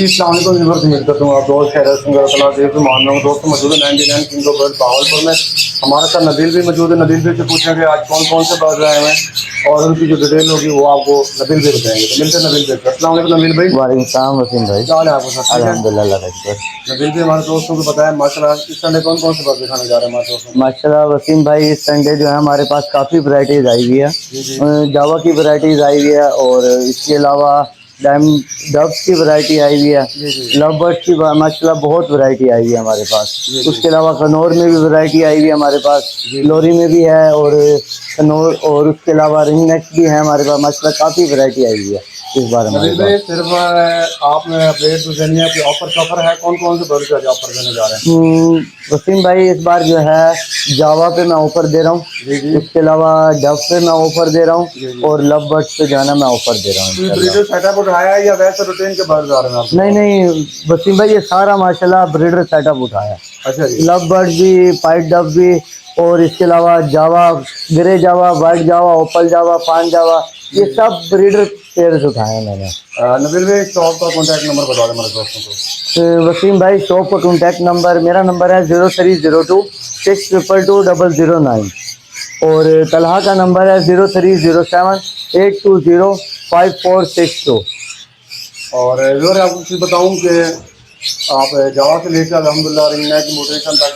मिलता हूँ आप दोस्त मान रहा हूँ दोस्त मौजूद है 99 किंग ऑफ बर्ड भावलपुर में। हमारे साथ नबील भी मौजूद है। नबील भी से पूछेंगे आज कौन कौन से बर्ड आए हैं और उनकी जो डिटेल होगी वो आपको नबील भी बताएंगे। तो मिलते हैं नबील भी। अस्सलाम वालेकुम नबील भाई। वालेकुम सलाम वसीम भाई। क्या हाल है आपको? सब ठीक है अल्हम्दुलिल्लाह अल्लाह का शुक्र। नबील भी हमारे दोस्तों को बताया माशाल्लाह इस संडे कौन कौन से बर्ड दिखाने जा रहे हैं हमारे दोस्तों को? माशाल्लाह वसीम भाई, इस संडे जो है हमारे पास काफ़ी वैरायटीज़ आई हुई है। जी जी जावा की वैरायटीज़ आई हुई है और इसके अलावा डब्स की वैरायटी आई हुई है। जी जी लव बर्ड्स की माशाल्लाह बहुत वैरायटी आई हुई है हमारे पास। जी जी उसके अलावा कनौर में भी वैरायटी आई हुई है हमारे पास, जी लोरी में भी है और कनौर, और उसके अलावा रिंग नेक भी है हमारे पास। माशाल्लाह काफ़ी वैरायटी आई हुई है इस बार हमारे नबील भाई पास। सिर्फ आपने अपडेट तो देनी है कि ऑफर शॉफर है कौन कौन से बर्ड का ऑफर देने जा रहे हैं? वसीम भाई, इस बार जो है जावा पे मैं ऑफर दे रहा हूँ। जी जी उसके अलावा डव पे मैं ऑफर दे रहा हूँ जी जी और लव बर्ड्स पे जाना मैं ऑफर दे रहा हूँ कोई इंशाल्लाह। ब्रीडर सेटअप उठाया है या वैसे रूटीन के बर्ड आ रहे हैं आपके नहीं पास? नहीं वसीम भाई, ये सारा माशाल्लाह ब्रीडर सेटअप उठाया। अच्छा जी लव बर्ड्स भी, पाइट डव भी, और इसके अलावा जावा, ग्रे जावा, वाइट जावा, ओपल जावा, पान जावा, ये सब ब्रीडर पेयर्स उठाए हैं मैंने। नबील भाई शॉप का कॉन्टैक्ट नंबर बता दें हमारे दोस्तों को। वसीम भाई, शॉप का कॉन्टैक्ट नंबर, मेरा नंबर है 0302 622 0009 और तलहा का नंबर है 0307 820 5462। और व्यूअर आपको चीज़ बताऊं कि आप जावा से लेकर अल्हम्दुलिल्लाह रिंगनेक की मोटिवेशन तक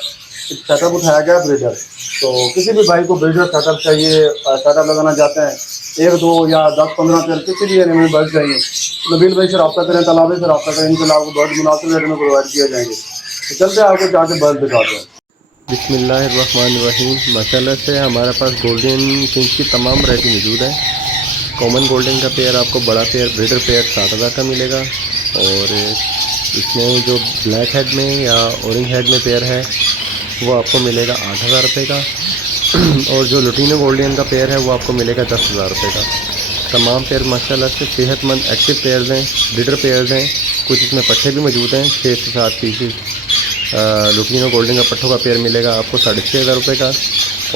एक सेटअप उठाया गया ब्रीडर। तो किसी भी भाई को ब्रीडर सेटअप चाहिए, सेटअप लगाना चाहते हैं, एक दो या 10-15 पेयर किसी भी एनिमल बर्ड चाहिए, नबील भाई से रब्ता करें, तालाबे से रब्ता करें, इनके आपको बर्ड मुनासिब रेट में प्रोवाइड किए जाएंगे। तो चलते हैं आपको जाके बर्ड दिखाते हैं। बिस्मिल्लाहिर्रहमानिर्रहीम। माशाल्लाह से हमारे पास गोल्डन किंग की तमाम वैरायटी मौजूद है। कॉमन गोल्डन का पेयर आपको बड़ा पेयर ब्रीडर पेयर 7,000 का मिलेगा और इसमें जो ब्लैक हेड में या ऑरेंज हेड में पेयर है वो आपको मिलेगा 8,000 रुपये का और जो लुटीनो गोल्डन का पेयर है वो आपको मिलेगा 10,000 रुपये का। तमाम पेयर माशाल्लाह से सेहतमंद एक्टिव पेयर्स हैं, ब्रीडर पेयर्स हैं। कुछ इसमें पट्ठे भी मौजूद हैं, 6 से 7 पीसेस। लुटीनो गोल्डन का पट्ठों का पेयर मिलेगा आपको 6,500 रुपये का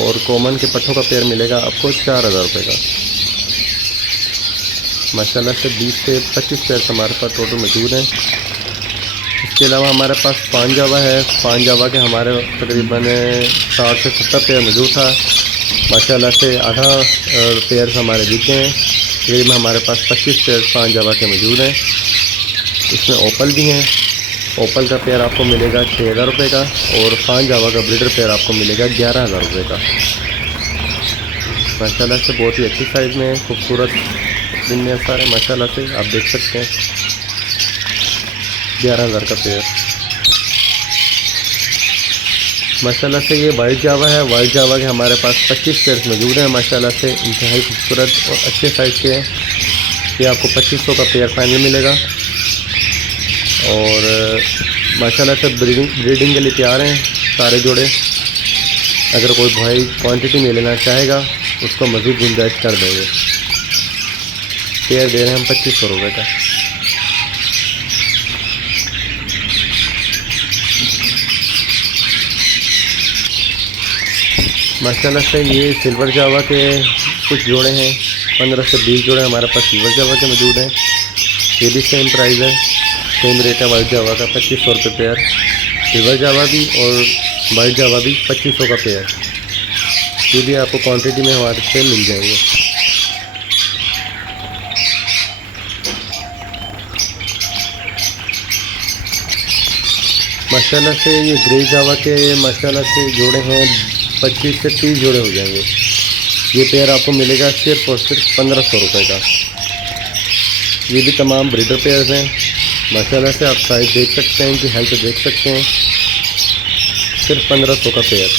और कॉमन के पट्ठों का पेयर मिलेगा आपको 4,000 रुपये का। माशाल्लाह से 20 से 25 पेयर हमारे पास टोटल मौजूद हैं। इसके अलावा हमारे पास पान जावा है। पान जावा के हमारे तकरीबन 60 से 70 पेयर मौजूद था। माशाल्लाह से आधा पेयर हमारे बिके हैं। तकरीबन हमारे पास 25 पेयर पान जावा के मौजूद हैं। इसमें ओपल भी हैं। ओपल का पेयर आपको मिलेगा 6,000 रुपये का और पान जावा का ब्रीडर पेयर आपको मिलेगा 11,000 रुपये का। माशाल्लाह से बहुत ही अच्छी साइज़ में खूबसूरत दिन में सारे माशाल्लाह से आप देख सकते हैं 11,000 का पेयर। माशाल्लाह से ये वाइट जावा है। वाइट जावा के हमारे पास 25 पेयर मौजूद हैं। माशाल्लाह से इंतहाई खूबसूरत और अच्छे साइज़ के हैं। ये आपको 2500 का पेयर फाइनल मिलेगा और माशाल्लाह से ब्रीडिंग के लिए तैयार हैं सारे जोड़े। अगर कोई भाई क्वांटिटी में लेना चाहेगा उसको मज़ीद गुंजाइश कर देंगे। पेयर दे रहे हैं हम 2500 रुपये का। माशाल्लाह से ये सिल्वर जावा के कुछ जोड़े हैं, 15 से 20 जोड़े हमारे पास सिल्वर जावा के मौजूद हैं। ये भी सेम प्राइस है, सेम रेट है वाइट जावा का 2500 रुपये पेयर। सिल्वर जावा भी और वाइट जावा भी 2500 का पेयर। ये भी आपको क्वांटिटी में हमारे से मिल जाएंगे। माशाल्लाह से ये ग्रे जावा के माशाल्लाह से जोड़े हैं 25 से 30 जोड़े हो जाएंगे। ये पेयर आपको मिलेगा सिर्फ और सिर्फ 1500 रुपये का। ये भी तमाम ब्रीडर पेयर्स हैं। माशाल्लाह से आप साइज देख सकते हैं, इनकी हेल्थ देख सकते हैं। सिर्फ 1500 का पेयर।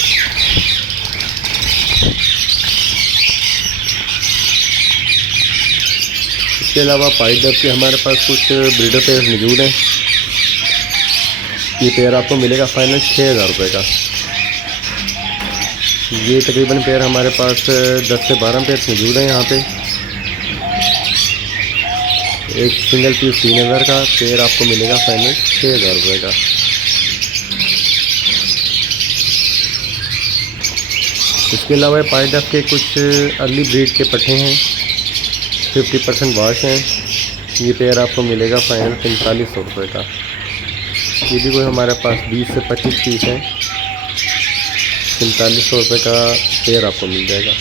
इसके अलावा पाइट डब के हमारे पास कुछ ब्रीडर पेयर्स मौजूद हैं। ये पेयर आपको मिलेगा फाइनल 6,000 रुपये का। ये तकरीबन पेयर हमारे पास 10 से 12 पेयर मौजूद हैं यहाँ पे। एक सिंगल पीस 3,000 का पेयर आपको मिलेगा फाइनल 6,000 रुपये का। इसके अलावा पाइट डब के कुछ अर्ली ब्रीड के पट्टे हैं, 50% वाश हैं। ये पेयर आपको मिलेगा फाइनल 4500 रुपये का। ये भी कोई हमारे पास 20 से 25 पीस हैं, 4500 रुपये का पेयर आपको मिल जाएगा।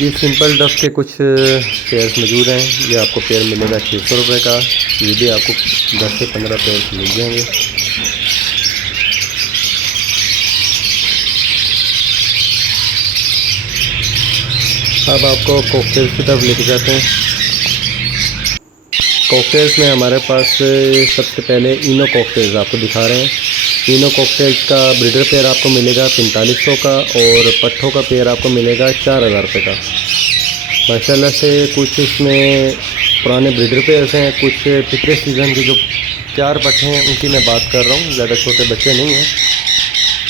ये सिंपल डफ के कुछ पेयर्स मौजूद हैं, ये आपको पेयर मिलेगा 600 रुपये का। ये भी आपको 10 से 15 पेयर्स मिल जाएंगे। अब आपको कॉकटेल्स की तरफ लेके जाते हैं। कॉकटेल्स में हमारे पास सबसे पहले इनो कॉकटेल्स आपको दिखा रहे हैं। इनो कॉकटेल्स का ब्रीडर पेयर आपको मिलेगा 4500 का और पट्ठों का पेयर आपको मिलेगा 4000 रुपये का। माशाल्लाह से कुछ इसमें पुराने ब्रीडर पेयर्स हैं, कुछ पिछले सीज़न के जो 4 पट्ठे हैं उनकी मैं बात कर रहा हूँ, ज़्यादा छोटे बच्चे नहीं हैं।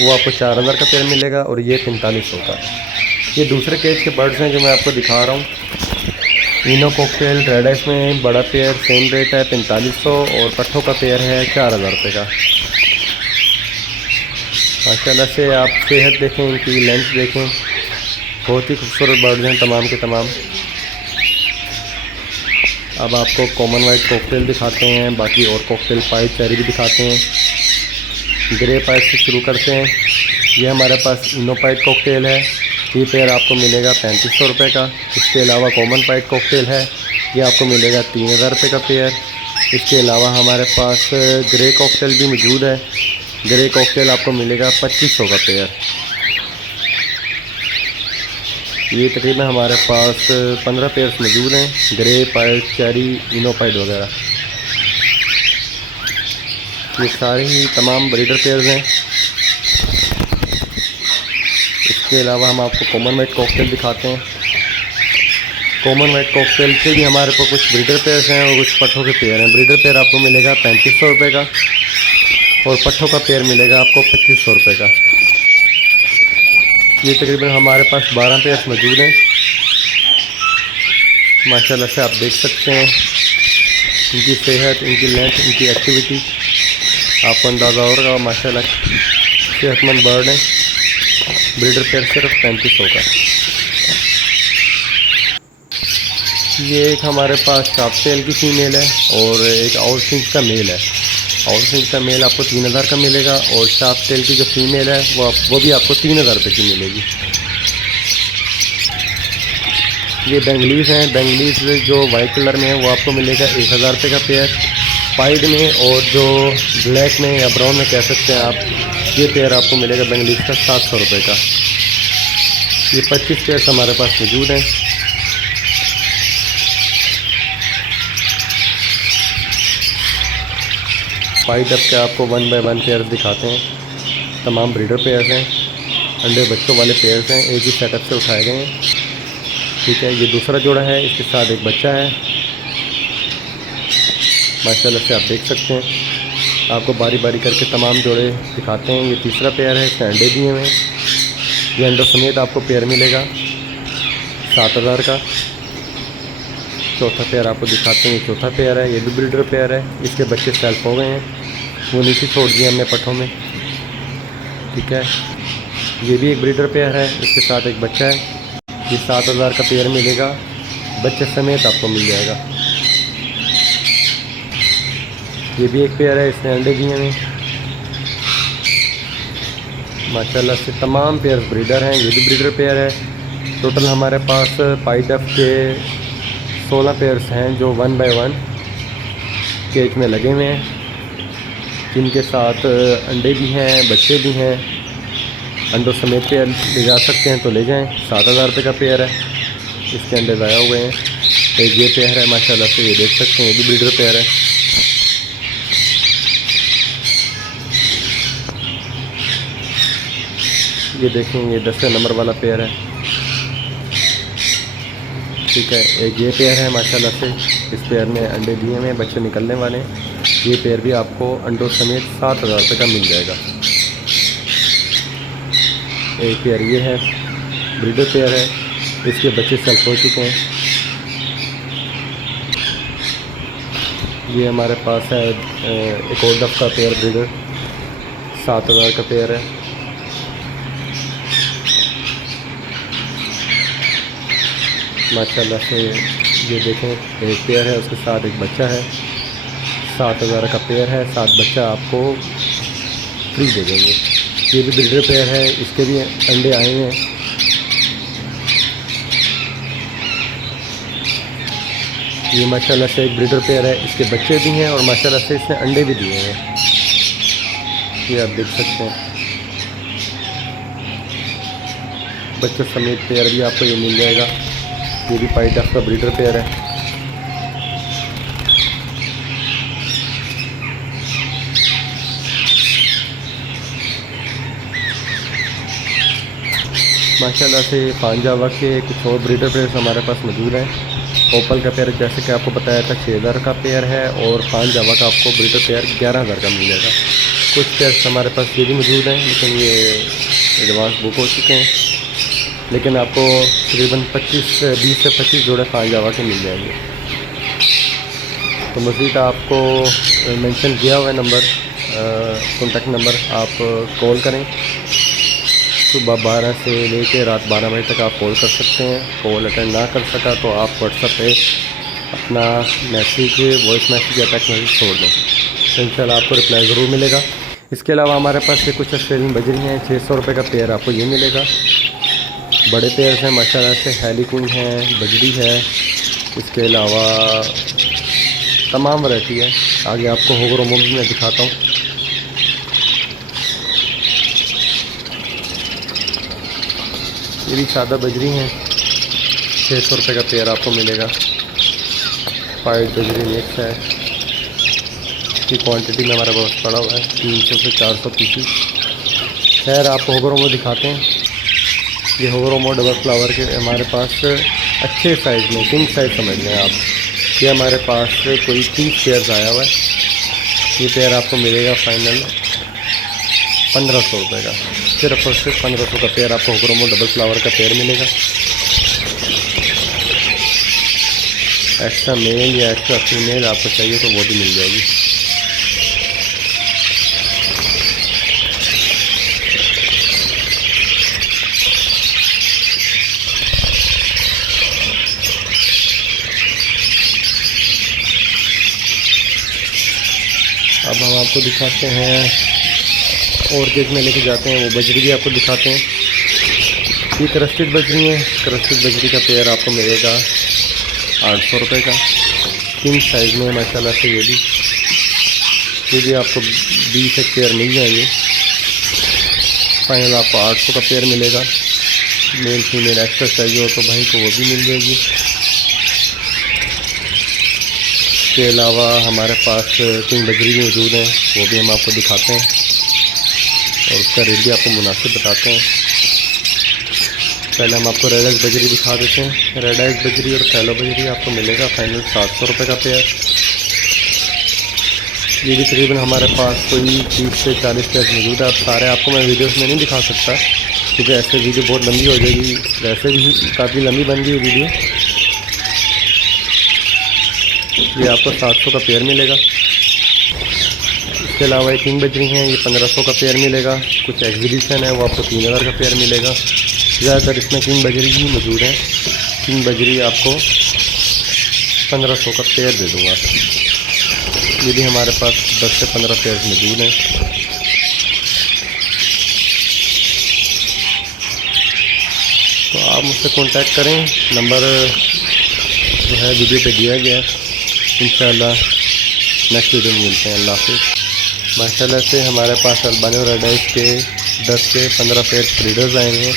वो आपको 4000 का पेयर मिलेगा और ये 4500 का। ये दूसरे केज के बर्ड्स हैं जो मैं आपको दिखा रहा हूँ। इनो कॉकटेल रेड आइस में बड़ा पेयर सेम रेट है 4500 और पट्ठों का पेयर है 4000 रुपये का। माशाल्लाह से आप सेहत देखें, इनकी लेंथ देखें, बहुत ही खूबसूरत बर्ड्स हैं तमाम के तमाम। अब आपको कॉमन वाइट कॉकटेल दिखाते हैं, बाकी और कॉकटेल पाइप चेरी भी दिखाते हैं। ग्रे पाइप से शुरू करते हैं। ये हमारे पास इनो पाइप कॉकटेल है, ये पेयर आपको मिलेगा 3500 रुपये का। इसके अलावा कॉमन पाइप कॉकटेल है, ये आपको मिलेगा 3000 रुपये का पेयर। इसके अलावा हमारे पास ग्रे कॉकटेल भी मौजूद है, ग्रे कॉकटेल आपको मिलेगा 2500 का पेयर। ये तकरीबन हमारे पास 15 पेयर्स मौजूद हैं, ग्रे पाइट, चेरी, इनो पाइट वगैरह। ये सारे ही तमाम ब्रीडर पेयर्स हैं। इसके अलावा हम आपको कॉमन वाइट कॉकटेल दिखाते हैं। कॉमन वाइट कॉकटेल से भी हमारे पास कुछ ब्रीडर पेयर्स हैं और कुछ पट्ठों के पेयर हैं। ब्रीडर पेयर आपको मिलेगा 3500 रुपये का और पट्ठों का पेयर मिलेगा आपको 2500 रुपये का। ये तकरीबन हमारे पास 12 पेयर्स मौजूद हैं। माशाल्लाह से आप देख सकते हैं इनकी सेहत, इनकी लेंथ, इनकी एक्टिविटी, आपको अंदाज़ा होगा। माशाल्लाह सेहतमंद बर्ड हैं। ब्रीडर पेयर सिर्फ 3500 का। ये एक हमारे पास शार्प टेल की फीमेल है और एक आउट फिंच का मेल है। आउट फिंच का मेल आपको 3000 का मिलेगा और शार्प टेल की जो फीमेल है वो भी आपको 3000 रुपये की मिलेगी। ये बेंगलीज हैं। बेंगलीज जो वाइट कलर में है वो आपको मिलेगा 1000 रुपये का पेयर। पाइड में और जो ब्लैक में या ब्राउन में कह सकते हैं आप, ये पेयर आपको मिलेगा बेंगलीज का 700 रुपये का। ये 25 पेयर्स हमारे पास मौजूद हैं। पाइड अप के आपको 1 बाय 1 पेयर्स दिखाते हैं। तमाम ब्रीडर पेयर्स हैं, अंडे बच्चों वाले पेयर्स हैं, एक ही सेटअप से उठाए गए हैं। ठीक है, ये दूसरा जोड़ा है, इसके साथ एक बच्चा है। माशाल्लाह से आप देख सकते हैं। आपको बारी बारी करके तमाम जोड़े दिखाते हैं। ये तीसरा पेयर है, इसमें अंडे दिए हुए हैं। ये अंडों समेत आपको पेयर मिलेगा 7000 का। चौथा पेयर आपको दिखाते हैं, ये चौथा पेयर है, ये भी ब्रीडर पेयर है। इसके बच्चे सेल्फ हो गए हैं, वो नीचे छोड़ दिए हमने पट्ठों में। ठीक है, ये भी एक ब्रीडर पेयर है, इसके साथ एक बच्चा है। ये 7000 का पेयर मिलेगा, बच्चे समेत आपको मिल जाएगा। ये भी एक पेयर है, इसने अंडे दिए हैं। माशाल्लाह से तमाम पेयर ब्रीडर हैं। ये भी ब्रीडर पेयर है। टोटल हमारे पास पाइडफ के 16 पेयर्स हैं जो 1 बाय 1 केज में लगे हुए हैं, जिनके साथ अंडे भी हैं, बच्चे भी हैं। अंडों समेत पेयर ले जा सकते हैं तो ले जाएं। 7000 रुपये का पेयर है, इसके अंडे ज़ाया हुए हैं। एक ये पेयर है, माशाल्लाह से ये देख सकते हैं, ये भी ब्रीडर पेयर है। ये देखें, ये 10 नंबर वाला पेयर है। ठीक है, एक ये पेयर है, माशाल्लाह से इस पेयर में अंडे दिए हुए हैं, बच्चे निकलने वाले हैं। ये पेयर भी आपको अंडों समेत 7000 रुपये का मिल जाएगा। एक पेयर ये है, ब्रीडर पेयर है, इसके बच्चे सेल्फ हो चुके हैं। ये हमारे पास है एक और डफ का पेयर ब्रीडर, 7000 का पेयर है। माशाल्लाह से ये देखें, एक पेयर है, उसके साथ एक बच्चा है। 7,000 का पेयर है, 7 बच्चा आपको फ्री दे देंगे। ये भी ब्रीडर पेयर है, इसके भी अंडे आए हैं। ये माशाल्लाह से एक ब्रीडर पेयर है, इसके बच्चे भी हैं और माशाल्लाह से इसने अंडे भी दिए हैं। ये आप देख सकते हैं, बच्चों समेत पेयर भी आपको ये मिल जाएगा। ये भी पाइट का ब्रीडर पेयर है। माशाल्लाह से पांजावा के कुछ और ब्रीडर पेयर्स हमारे पास मौजूद हैं। ओपल का पेयर जैसे कि आपको बताया था 6,000 का पेयर है और पांजावा का आपको ब्रीडर पेयर 11,000 का मिल जाएगा। कुछ पेयर्स हमारे पास ये भी मौजूद हैं, लेकिन ये एडवांस बुक हो चुके हैं। लेकिन आपको तकरीबन 20 से 25 जोड़े पांजावा के मिल जाएंगे। तो मज़ीद आपको मेंशन किया हुआ है नंबर, कॉन्टैक्ट नंबर, आप कॉल करें। सुबह 12 से लेकर रात 12 बजे तक आप कॉल कर सकते हैं। कॉल अटेंड ना कर सका तो आप व्हाट्सएप पे अपना मैसेज, वॉइस मैसेज या टेक्स्ट मैसेज छोड़ दें, तो इंशाल्लाह आपको रिप्लाई ज़रूर मिलेगा। इसके अलावा हमारे पास ये कुछ ऑस्ट्रेलियन बजरी हैं, 600 रुपये का पेयर आपको ये मिलेगा। बड़े पेयर्स हैं माशाल्लाह से, हेलिकुन है, बजरी है, इसके अलावा तमाम वैरायटी है। आगे आपको होगरोमो भी मैं दिखाता हूँ। ये भी सादा बजरी हैं, 600 रुपये का पेयर आपको मिलेगा। पाइट बजरी मिक्स है, की क्वांटिटी में हमारे पास पड़ा हुआ है 300 से 400 पीसीस। खैर आपको होगरोमो दिखाते हैं। ये होगरोमो डबल फ्लावर के हमारे पास अच्छे साइज़ में, किंग साइज़ समझ लें आप। ये हमारे पास कोई 30 पेयर्स आया हुआ है। ये पेयर आपको मिलेगा फाइनल 1500 रुपये का, सिर्फ और सिर्फ 1500 का पेयर आपको होगरोमो डबल फ्लावर का पेयर मिलेगा। एक्स्ट्रा मेल या एक्स्ट्रा फीमेल आपको चाहिए तो वो भी मिल जाएगी। अब हम आपको दिखाते हैं और केस में लेके जाते हैं, वो बजरी भी आपको दिखाते हैं। ये क्रस्टेड बजरी है, क्रस्टेड बजरी का पेयर आपको मिलेगा 800 रुपये का, किंग साइज़ में माशाल्लाह से। ये भी आपको 20 एक पेयर मिल जाएंगे। फाइनल आपको 800 का पेयर मिलेगा। मेल फीमेल एक्स्ट्रा चाहिए हो तो भाई को वो भी मिल जाएगी। इसके अलावा हमारे पास किंग बजरी भी मौजूद हैं, वो भी हम आपको दिखाते हैं और उसका रेट भी आपको मुनासिब बताते हैं। पहले हम आपको रेड आइज बजरी दिखा देते हैं। रेड आइज बजरी और फैलो बजरी आपको मिलेगा फाइनल 700 रुपये का पेयर। ये भी तकरीबन हमारे पास कोई 30 से 40 पेयर मौजूद है। अब सारे आपको मैं वीडियोस में नहीं दिखा सकता क्योंकि ऐसे वीडियो बहुत लंबी हो जाएगी, वैसे भी काफ़ी लंबी बन गई वीडियो। ये आपको 700 का पेयर मिलेगा। इसके अलावा एक किंग बजरी हैं, ये 1500 का पेयर मिलेगा। कुछ एग्जीबिशन है वो आपको 3000 का पेयर मिलेगा। ज़्यादातर इसमें किंग बजरी ही मौजूद है। किंग बजरी आपको 1500 का पेयर दे दूँगा। ये भी हमारे पास 10 से 15 पेयर मौजूद हैं। तो आप मुझसे कांटेक्ट करें, नंबर जो है वीडियो पे दिया गया है। इंशाल्लाह नेक्स्ट वीडियो में मिलते हैं। अल्लाह हाफ़िज़। माशाल्लाह से हमारे पास अल्बानो रेड आइज के 10 से 15 पेयर ब्रीडर्स आए हैं।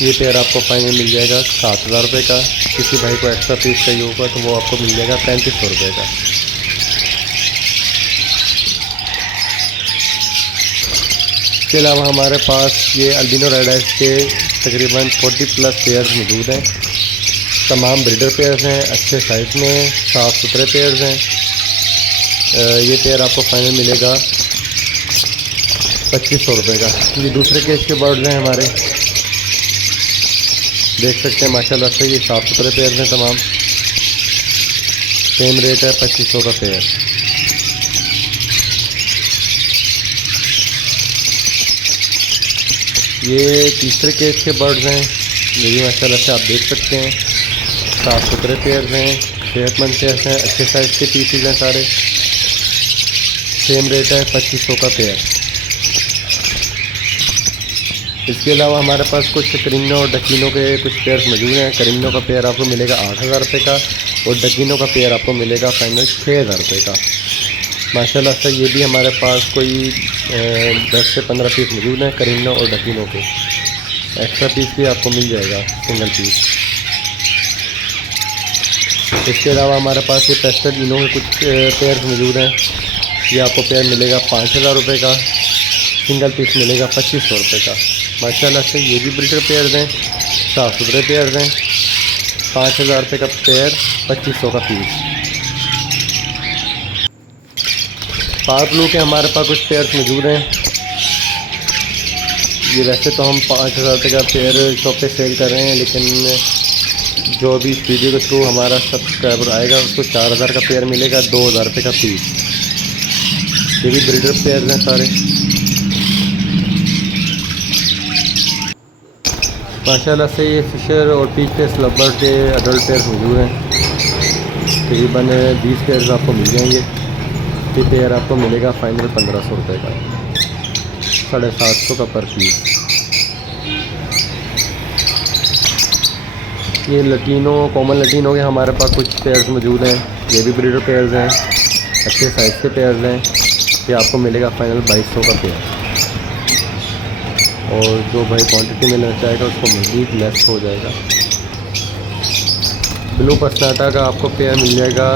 ये पेयर आपको फाइनल मिल जाएगा 7,000 रुपये का। किसी भाई को एक्स्ट्रा पीस चाहिए होगा तो वो आपको मिल जाएगा 3500 रुपये का। इसके अलावा हमारे पास ये अल्बिनो रेड आइज के तकरीबन 40+ पेयर्स मौजूद हैं। तमाम ब्रीडर पेयर्स हैं, अच्छे साइज़ में, साफ़ सुथरे पेयर्स हैं। ये पेयर आपको फाइनल मिलेगा 2500 रुपये का। ये दूसरे केज के बर्ड्स हैं हमारे, देख सकते हैं माशाल्लाह से ये साफ़ सुथरे पेयर्स हैं तमाम। सेम रेट है 2500 का पेयर। ये तीसरे केज के बर्ड्स हैं, ये भी माशाल्लाह से आप देख सकते हैं, साफ़ सुथरे पेयर हैं, सेहतमंद पेयर हैं, अच्छे साइज़ के पीसीज हैं सारे। सेम रेट है 2500 का पेयर। इसके अलावा हमारे पास कुछ करीनो और डकीनों के कुछ पेयर्स मौजूद हैं। करीनो का पेयर आपको मिलेगा 8000 रुपये का और डकीनों का पेयर आपको मिलेगा फाइनल 6000 रुपये का। माशाल्लाह से ये भी हमारे पास कोई 10 से 15 पीस मौजूद हैं करीनो और डकीनों के। एक्स्ट्रा पीस भी आपको मिल जाएगा, सिंगल पीस। इसके अलावा हमारे पास ये पेस्टल इनो के कुछ पेयर्स मौजूद हैं। ये आपको पेयर मिलेगा 5000 रुपये का, सिंगल पीस मिलेगा 2500 रुपये का। माशाल्लाह से ये भी ब्रीडर पेयर्स हैं, साफ़ सुथरे पेयर्स हैं। 5000 रुपये का पेयर, 2500 का पीस। पावर ब्लू के हमारे पास कुछ पेयर्स मौजूद हैं। ये वैसे तो हम 5000 रुपये का पेयर शॉप पे सेल कर रहे हैं, लेकिन जो भी इस वीडियो के थ्रू हमारा सब्सक्राइबर आएगा उसको 4000 का पेयर मिलेगा, 2000 रुपये का पीस। ये भी ब्रीडर पेयर्स हैं सारे। माशाल्लाह से ये फिशर और पीच फेस लवर के अडल्ट पेयर्स मौजूद हैं। तकरीबन 20 पेयर्स आपको मिल जाएंगे। ये पेयर आपको मिलेगा फाइनल 1500 रुपये का, 750 का पर पीस। ये लटीनो, कॉमन लटीनो के हमारे पास कुछ पेयर्स मौजूद हैं। ये भी ब्रीडर पेयर्स हैं, अच्छे साइज़ के पेयर्स हैं। ये आपको मिलेगा फाइनल 2200 का पेयर। और जो भाई क्वांटिटी में लेना चाहेगा उसको मज़ीद लेस हो जाएगा। ब्लू पसनाटा का आपको पेयर मिल जाएगा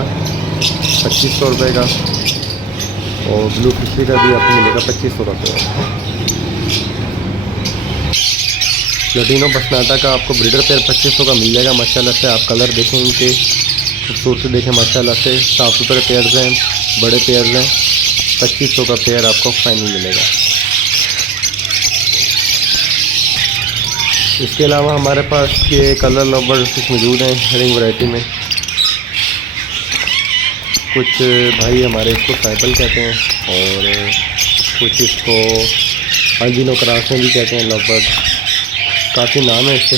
2500 रुपये का और ब्लू फिशी का भी आपको मिलेगा 2500 का पेयर। लटीनो पसनाटा का आपको ब्रीडर पेयर 2500 का मिल जाएगा। माशाल्लाह से आप कलर देखें इनके, खूबसूरती देखें। माशाल्लाह से साफ़ सुथरे पेयर्स हैं, बड़े पेयर्स हैं। 2500 का पेयर आपको फाइनल मिलेगा। इसके अलावा हमारे पास ये कलर लवर फिश मौजूद हैं रिंग वैरायटी में। कुछ भाई हमारे इसको साइकिल कहते हैं और कुछ इसको अल्बिनो क्रास में भी कहते हैं लवर। काफ़ी नाम है इसके,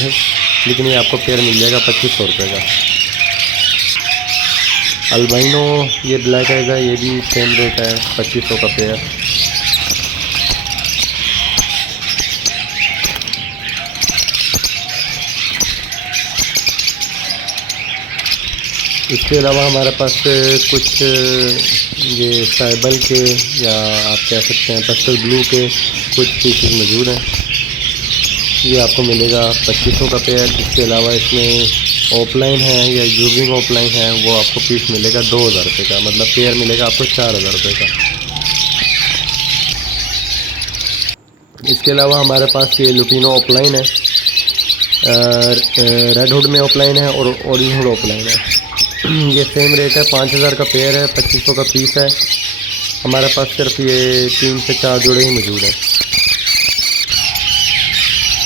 लेकिन ये आपको पेयर मिल जाएगा 2500 रुपये का। अल्बिनो ये ब्लैक आएगा, ये भी सेम रेट है 2500 का पेयर। इसके अलावा हमारे पास कुछ ये साइबल के या आप कह सकते हैं पेस्टल ब्लू के कुछ पीसेस मौजूद हैं। ये आपको मिलेगा 2500 का पेयर। इसके अलावा इसमें ऑफलाइन है या यूजिंग ऑफलाइन है, वो आपको पीस मिलेगा 2000 रुपये का, मतलब पेयर मिलेगा आपको 4000 रुपये का। इसके अलावा हमारे पास ये लुटिनो ऑफलाइन है, रेड हुड में ऑफलाइन है और ऑरेंज हुड ऑफलाइन है। ये सेम रेट है, 5000 का पेयर है, 2500 का पीस है। हमारे पास सिर्फ ये 3 से 4 जोड़े ही मौजूद हैं।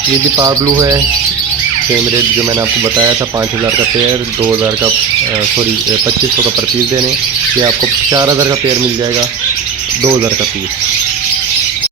ये भी पावर ब्लू है, सेम रेट जो मैंने आपको बताया था, 5000 का पेयर, 2000 का 2500 का पर पीस देने। ये आपको 4000 का पेयर मिल जाएगा, 2000 का पीस।